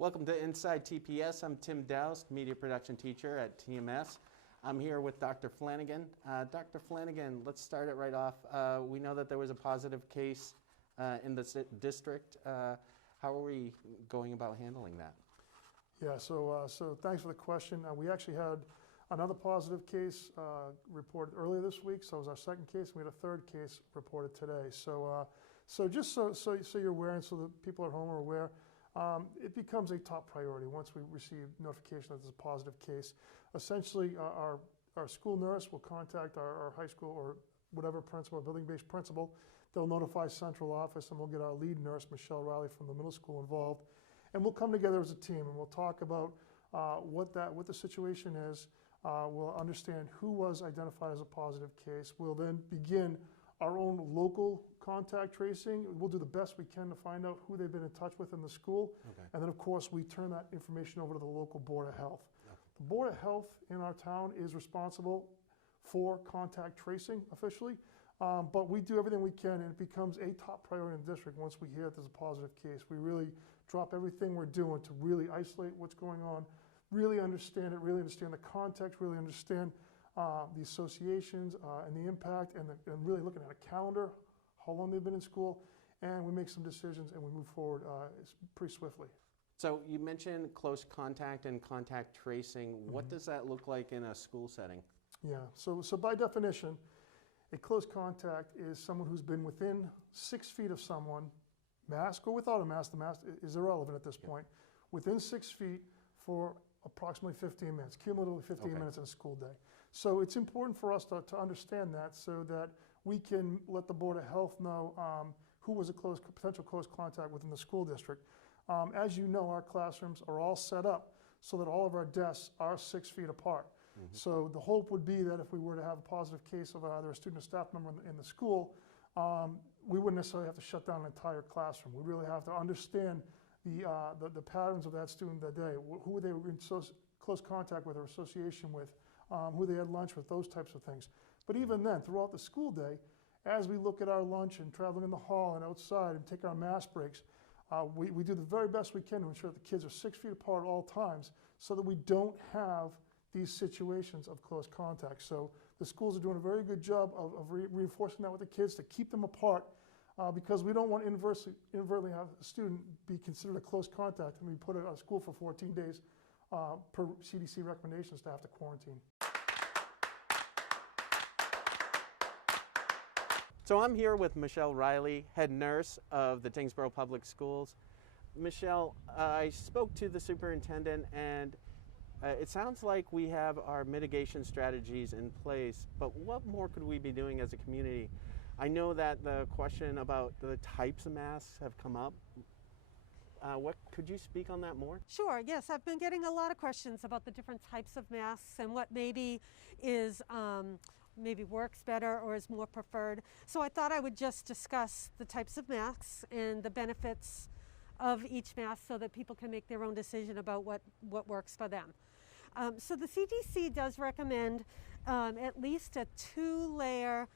Welcome to Inside TPS. I'm Tim Daoust, media production teacher at TMS. I'm here with Dr. Flanagan. Dr. Flanagan, let's start it right off. We know that there was a positive case in the district. How are we going about handling that? Yeah, so thanks for the question. We actually had another positive case reported earlier this week, so it was our second case. We had a third case reported today. So just so you're aware, and so the people at home are aware, it becomes a top priority once we receive notification that there's a positive case. Essentially, our school nurse will contact our high school or whatever principal, building-based principal. They'll notify central office, and we'll get our lead nurse, Michelle Riley, from the middle school involved. And we'll come together as a team, and we'll talk about what the situation is. We'll understand who was identified as a positive case. We'll then begin our own local contact tracing. We'll do the best we can to find out who they've been in touch with in the school. Okay. And then, of course, we turn that information over to the local Board of Health. Okay. The Board of Health in our town is responsible for contact tracing officially, but we do everything we can, and it becomes a top priority in the district once we hear that there's a positive case. We really drop everything we're doing to really isolate what's going on, really understand it, really understand the context, really understand the associations and the impact, and really looking at a calendar, how long they've been in school, and we make some decisions and we move forward pretty swiftly. So you mentioned close contact and contact tracing. What does that look like in a school setting? Yeah, so by definition, a close contact is someone who's been within 6 feet of someone, mask or without a mask. The mask is irrelevant at this point, within 6 feet for approximately 15 minutes, cumulatively 15 minutes in a school day. So it's important for us to understand that so that we can let the Board of Health know who was a potential close contact within the school district. As you know, our classrooms are all set up so that all of our desks are 6 feet apart. So the hope would be that if we were to have a positive case of either a student or staff member in the school, we wouldn't necessarily have to shut down an entire classroom. We really have to understand the patterns of that student that day, who they were in close contact with or association with, who they had lunch with, those types of things. But even then, throughout the school day, as we look at our lunch and traveling in the hall and outside and take our mask breaks, we do the very best we can to ensure that the kids are 6 feet apart at all times so that we don't have these situations of close contact. So the schools are doing a very good job of reinforcing that with the kids to keep them apart, because we don't want to inadvertently have a student be considered a close contact and be put out of school for 14 days per CDC recommendations to have to quarantine. So I'm here with Michelle Riley, head nurse of the Tyngsboro Public Schools. Michelle, I spoke to the superintendent, and it sounds like we have our mitigation strategies in place, but what more could we be doing as a community? I know that the question about the types of masks have come up. Could you speak on that more? Sure, yes. I've been getting a lot of questions about the different types of masks and what maybe is maybe works better or is more preferred. So I thought I would just discuss the types of masks and the benefits of each mask so that people can make their own decision about what works for them. So the CDC does recommend at least a 2-layer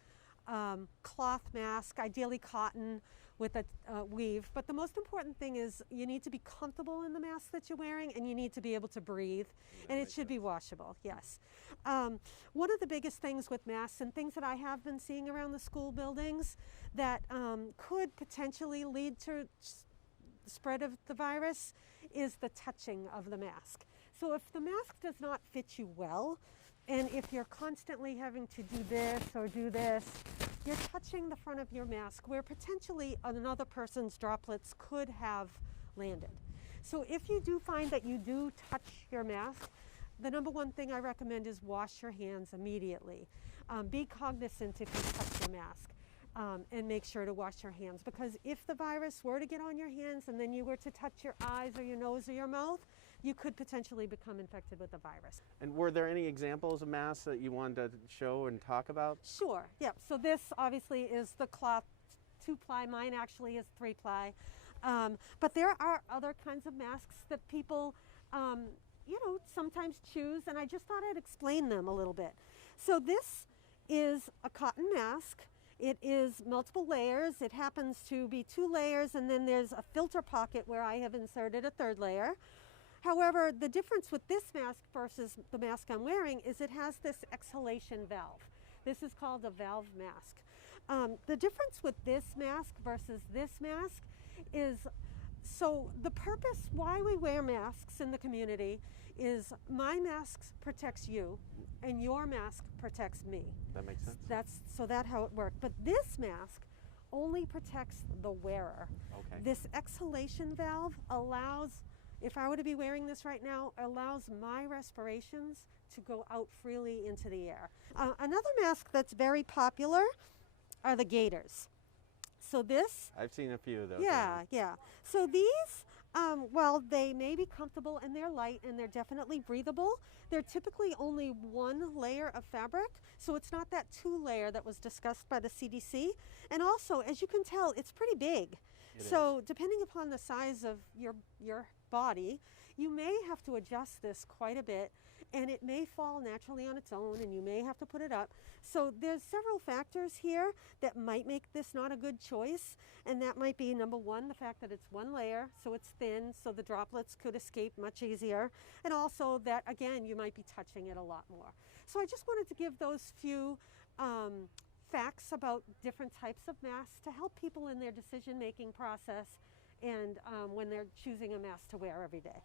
cloth mask, ideally cotton with a weave. But the most important thing is you need to be comfortable in the mask that you're wearing, and you need to be able to breathe, and it should be washable, yes. One of the biggest things with masks and things that I have been seeing around the school buildings that could potentially lead to spread of the virus is the touching of the mask. So if the mask does not fit you well, and if you're constantly having to do this or do this, you're touching the front of your mask where potentially another person's droplets could have landed. So if you do find that you do touch your mask, the number one thing I recommend is wash your hands immediately. Be cognizant if you touch your mask. And make sure to wash your hands, because if the virus were to get on your hands and then you were to touch your eyes or your nose or your mouth, you could potentially become infected with the virus. And were there any examples of masks that you wanted to show and talk about? Sure, yeah. So this obviously is the cloth 2-ply. Mine actually is 3-ply. But there are other kinds of masks that people sometimes choose, and I just thought I'd explain them a little bit. So this is a cotton mask. It is multiple layers. It happens to be 2 layers, and then there's a filter pocket where I have inserted a 3rd layer. However, the difference with this mask versus the mask I'm wearing is it has this exhalation valve. This is called a valve mask. The difference with this mask versus this mask is, so the purpose why we wear masks in the community is my mask protects you and your mask protects me. That makes sense. That's how it works. But this mask only protects the wearer. Okay. This exhalation valve allows, if I were to be wearing this right now, allows my respirations to go out freely into the air. Another mask that's very popular are the gaiters. So this, I've seen a few of those. yeah. So these, well, they may be comfortable and they're light and they're definitely breathable. They're typically only 1 layer of fabric, so it's not that 2 layer that was discussed by the CDC. And also, as you can tell, it's pretty big. So depending upon the size of your body, you may have to adjust this quite a bit, and it may fall naturally on its own, and you may have to put it up. So there's several factors here that might make this not a good choice, and that might be, number 1, the fact that it's 1 layer, so it's thin, so the droplets could escape much easier, and also that, again, you might be touching it a lot more. So I just wanted to give those few facts about different types of masks to help people in their decision-making process and when they're choosing a mask to wear every day.